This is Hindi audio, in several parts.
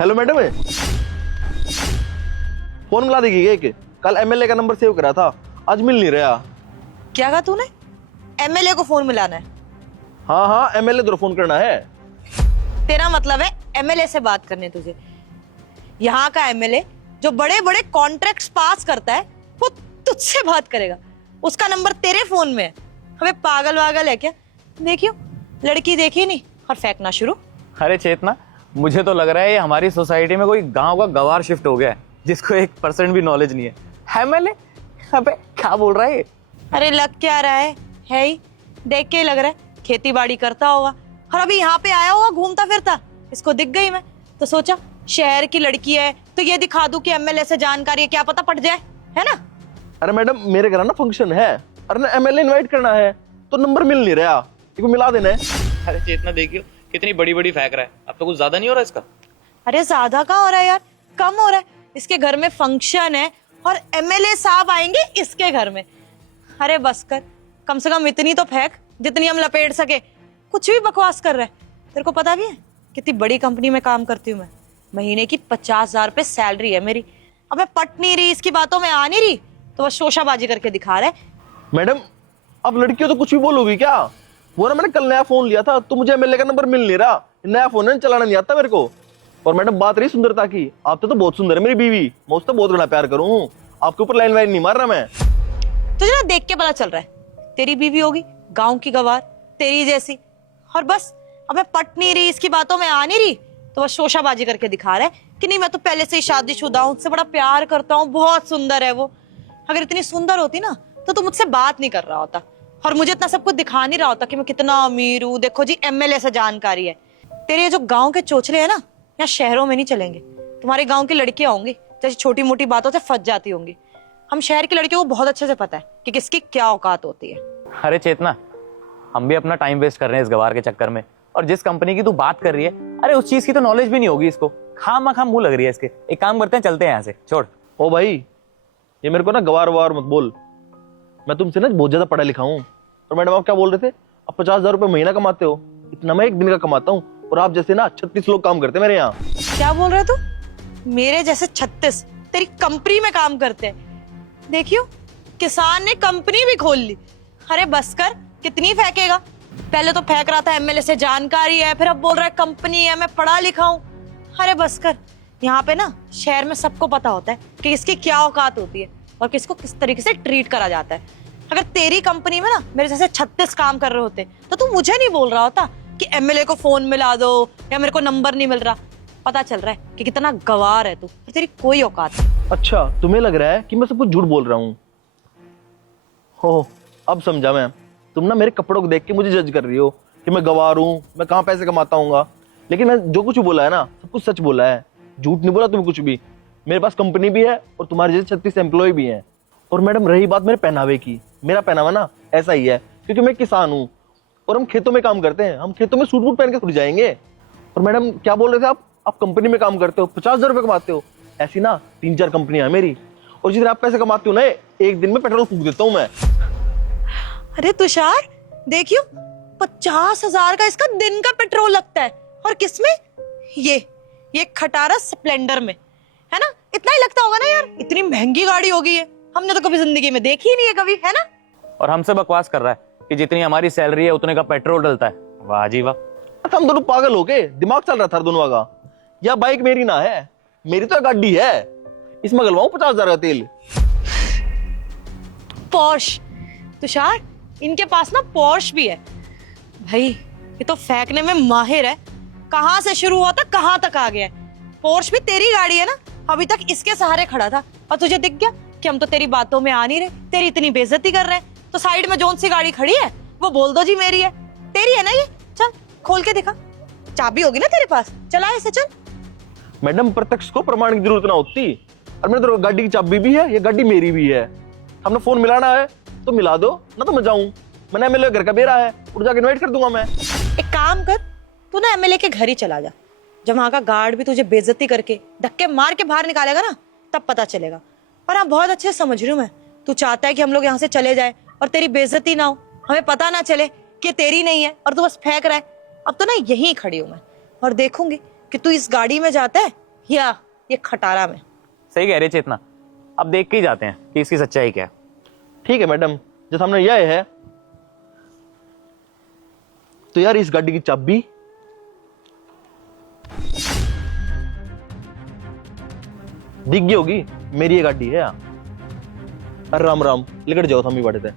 हेलो मैडम, फोन मिला देगी एक। कल एमएलए का नंबर सेव करा था, आज मिल नहीं रहा। क्या कहा तूने? एमएलए को फोन मिलाना है? हाँ हाँ, एमएलए तो फोन करना है। तेरा मतलब है एमएलए से बात करनी है तुझे? यहाँ का एमएलए जो बड़े बड़े कॉन्ट्रैक्ट्स पास करता है वो तुझसे बात करेगा? उसका नंबर तेरे फोन में है? हमें पागल वागल है क्या? देखियो, लड़की देखी नहीं और फेंकना शुरू। अरे चेतना, मुझे तो लग रहा है ये हमारी सोसाइटी में कोई गांव का गवार शिफ्ट हो गया है जिसको 1% भी नॉलेज नहीं है। एमएलए? अबे क्या बोल रहा है ये? अरे लग क्या रहा है ही, देख के ही लग रहा है खेती बाड़ी करता होगा और अभी यहाँ पे आया होगा घूमता फिरता। इसको दिख गई मैं तो सोचा शहर की लड़की है तो ये दिखा दूं कि एमएलए से जानकारी है, क्या पता पट जाए, है ना? अरे मैडम, मेरे घर ना फंक्शन है, अरे ना एमएलए इनवाइट करना है तो नंबर मिल नहीं रहा, इसको मिला देना है। अरे चेतना देखियो कितनी बड़ी बड़ी फेंक रहा है, अब तो कुछ ज्यादा नहीं हो रहा इसका? अरे ज्यादा कहाँ हो रहा है यार, कम हो रहा है। इसके घर में फंक्शन है और एमएलए साहब आएंगे इसके घर में। अरे बस कर, कम से कम इतनी तो फेंक जितनी हम लपेट सके। कुछ भी बकवास कर रहा है। तेरे को पता भी है कितनी बड़ी कंपनी में काम करती हूँ मैं? महीने की 50,000 रुपए सैलरी है मेरी। अब मैं पट नहीं रही, इसकी बातों में आ नहीं रही तो बस शोशाबाजी करके दिखा रहा है। मैडम, अब लड़कियों तो कुछ भी बोलोगी क्या? वो ना मैंने कल नया फोन लिया था तो मुझे एमएलए का नंबर मिल नहीं रहा। नया फोन है, चलाना नहीं आता मेरे को। और मैडम बात रही सुंदरता की, आप तो बहुत सुंदर है मेरी बीवी, मैं उससे बहुत बड़ा प्यार करूँ। आपके ऊपर लाइन वाइन नहीं मार रहा मैं। तुझे ना देख के पता चल रहा है तेरी बीवी होगी गांव की गवार तेरी जैसी, और बस अब मैं पट नहीं रही, इसकी बातों में आ नहीं रही तो बस शोशाबाजी करके दिखा रहा है कि नहीं मैं तो पहले से ही शादीशुदा हूँ, उससे बड़ा प्यार करता हूँ, बहुत सुंदर है वो। अगर इतनी सुंदर होती ना तो तू मुझसे बात नहीं कर रहा होता और मुझे इतना सब कुछ दिखा नहीं रहा होता कि मैं कितना अमीर हूँ। देखो जी, एमएलए से जानकारी है। तेरे ये जो गांव के चोचले है ना, यहाँ शहरों में नहीं चलेंगे। तुम्हारे गांव की लड़कियां होंगी जैसे छोटी मोटी बातों से फंस जाती होंगी। हम शहर की लड़कियों को बहुत अच्छे से पता है कि किसकी क्या औकात होती है। अरे चेतना, हम भी अपना टाइम वेस्ट कर रहे हैं इस गवार के चक्कर में, और जिस कंपनी की तू बात कर रही है, अरे उस चीज की तो नॉलेज भी नहीं होगी इसको। खाम मुंह लग रही है इसके। एक काम करते हैं, चलते हैं यहाँ से, छोड़। ओ भाई, ये मेरे को ना गवार वार मत बोल। मैं तुमसे ना बहुत ज्यादा पढ़ा लिखा हूँ। और मैडम आप क्या बोल रहे थे? आप 50,000 रुपए महीना कमाते हो, इतना मैं एक दिन का कमाता हूँ। और आप जैसे ना 36 लोग काम करते हैं मेरे यहाँ। क्या बोल रहे तू? मेरे जैसे 36 तेरी कंपनी में काम करते हैं? देखियो, किसान ने कंपनी भी खोल ली। अरे बस कर, कितनी फेंकेगा? पहले तो फेंक रहा था एमएलए से जानकारी है, फिर अब बोल रहा है कंपनी है, मैं पढ़ा लिखा हूँ। अरे बस कर, यहाँ पे ना शहर में सबको पता होता है कि किसकी क्या औकात होती है और किसको किस तरीके से ट्रीट करा जाता है। अगर तेरी कंपनी में ना मेरे जैसे 36 काम कर रहे होते तो तू मुझे नहीं बोल रहा होता कि एमएलए को फोन मिला दो या मेरे को नंबर नहीं मिल रहा। पता चल रहा है कि कितना गवार है तू, तेरी कोई औकात नहीं। अच्छा, तुम्हें लग रहा है कि मैं सब कुछ झूठ बोल रहा हूँ? हो, अब समझा मैं। तुम ना मेरे कपड़ों को देख के मुझे जज कर रही हो कि मैं गवार हूँ, मैं कहाँ पैसे कमाता हूँ। लेकिन मैं जो कुछ बोला है ना, सब कुछ सच बोला है, झूठ नहीं बोला तुम्हें कुछ भी। मेरे पास कंपनी भी है और तुम्हारे जैसे 36 एम्प्लॉय भी हैं। और मैडम रही बात मेरे पहनावे की, मेरा पहनावा ना ऐसा ही है क्योंकि मैं किसान हूँ और हम खेतों में काम करते हैं। हम खेतों में सूट वूट पहन के थोड़ी जाएंगे। और मैडम क्या बोल रहे थे आप कंपनी में काम करते हो, 50,000 रुपए कमाते हो। ऐसी ना 3-4 कंपनियां मेरी, और जितने आप पैसे कमाते हो ना, एक दिन में पेट्रोल फूक देता हूँ मैं। अरे तुषार, देखियो 50,000 का इसका दिन का पेट्रोल लगता है। और किसमें? ये खटारा स्प्लेंडर में, है ना? इतना ही लगता होगा ना यार, इतनी महंगी गाड़ी होगी है, हमने तो कभी जिंदगी में देखी ही नहीं है कभी, है ना? और हमसे बकवास कर रहा है कि जितनी हमारी सैलरी है उतने का पेट्रोल डलता है। वाह जी वाह। अच्छा, हम दोनों पागल हो गए, दिमाग चल रहा था दोनों का। या बाइक मेरी ना है, मेरी तो गाड़ी है, इसमें गलवाऊं 50,000 का तेल। पॉर्श तुषार, इनके पास ना पॉर्श भी है भाई। ये तो फेंकने में माहिर है। कहां से शुरू हुआ था कहां तक आ गया है। पॉर्श भी तेरी गाड़ी है ना, अभी तक इसके सहारे खड़ा था और तुझे दिख गया कि हम तो तेरी बातों में आ नहीं रहे, तेरी इतनी बेइज्जती कर रहे हैं। तो साइड में जोन सी गाड़ी खड़ी है वो बोल दो जी मेरी है। तेरी है ना ये? चल खोल के दिखा, चाबी होगी ना तेरे पास, चला ऐसे चल। मैडम प्रत्यक्ष को प्रमाण की जरूरत ना होती। और मेरे तो गाड़ी की चाबी भी है, ये गाड़ी मेरी भी है। हमने फोन मिलाना है तो मिला दो ना, तो मैं जाऊं। मैंने एमएलए घर का बेरा है, उड़ जाके इनवाइट कर दूंगा मैं। एक काम कर, तू ना एमएलए के घर ही चला जा। जब वहां का गार्ड भी तुझे बेइज्जती करके धक्के मार के बाहर निकालेगा ना, तब पता चलेगा। और हाँ, बहुत अच्छे समझ रही हूँ मैं, तू चाहता है कि हम लोग यहाँ से चले जाए और तेरी बेइज्जती ना हो, हमें पता ना चले कि तेरी नहीं है और तू बस फेंक रहा है। अब तो ना यहीं खड़ी हूँ मैं और देखूंगी कि तू इस गाड़ी में जाता है या ये खटारा में। सही कह रही है चेतना, अब देख के ही जाते हैं कि इसकी सच्चाई क्या है। ठीक है मैडम, जो सामने यह है तो यार इस गाड़ी की चाबी दिख गई होगी, मेरी ये गाड़ी है। अरे राम राम, लेकर जाओ थमी बड़े थे।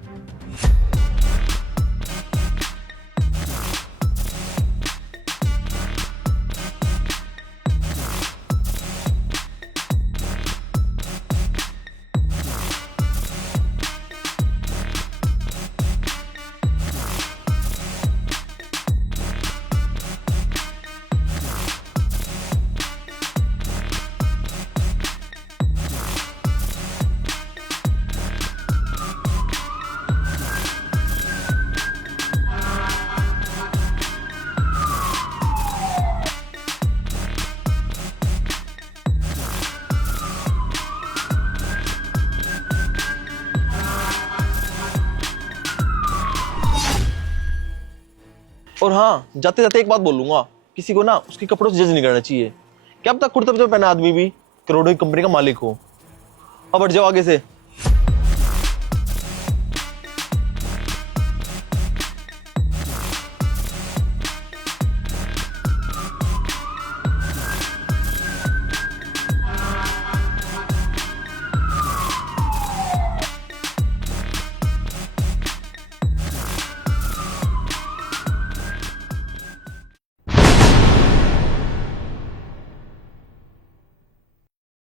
और हाँ, जाते जाते एक बात बोलूंगा, किसी को ना उसके कपड़ों से जज नहीं करना चाहिए। क्या अब तक कुर्ता पजामा पहना आदमी भी करोड़ों की कंपनी का मालिक हो। अब हट जाओ आगे से।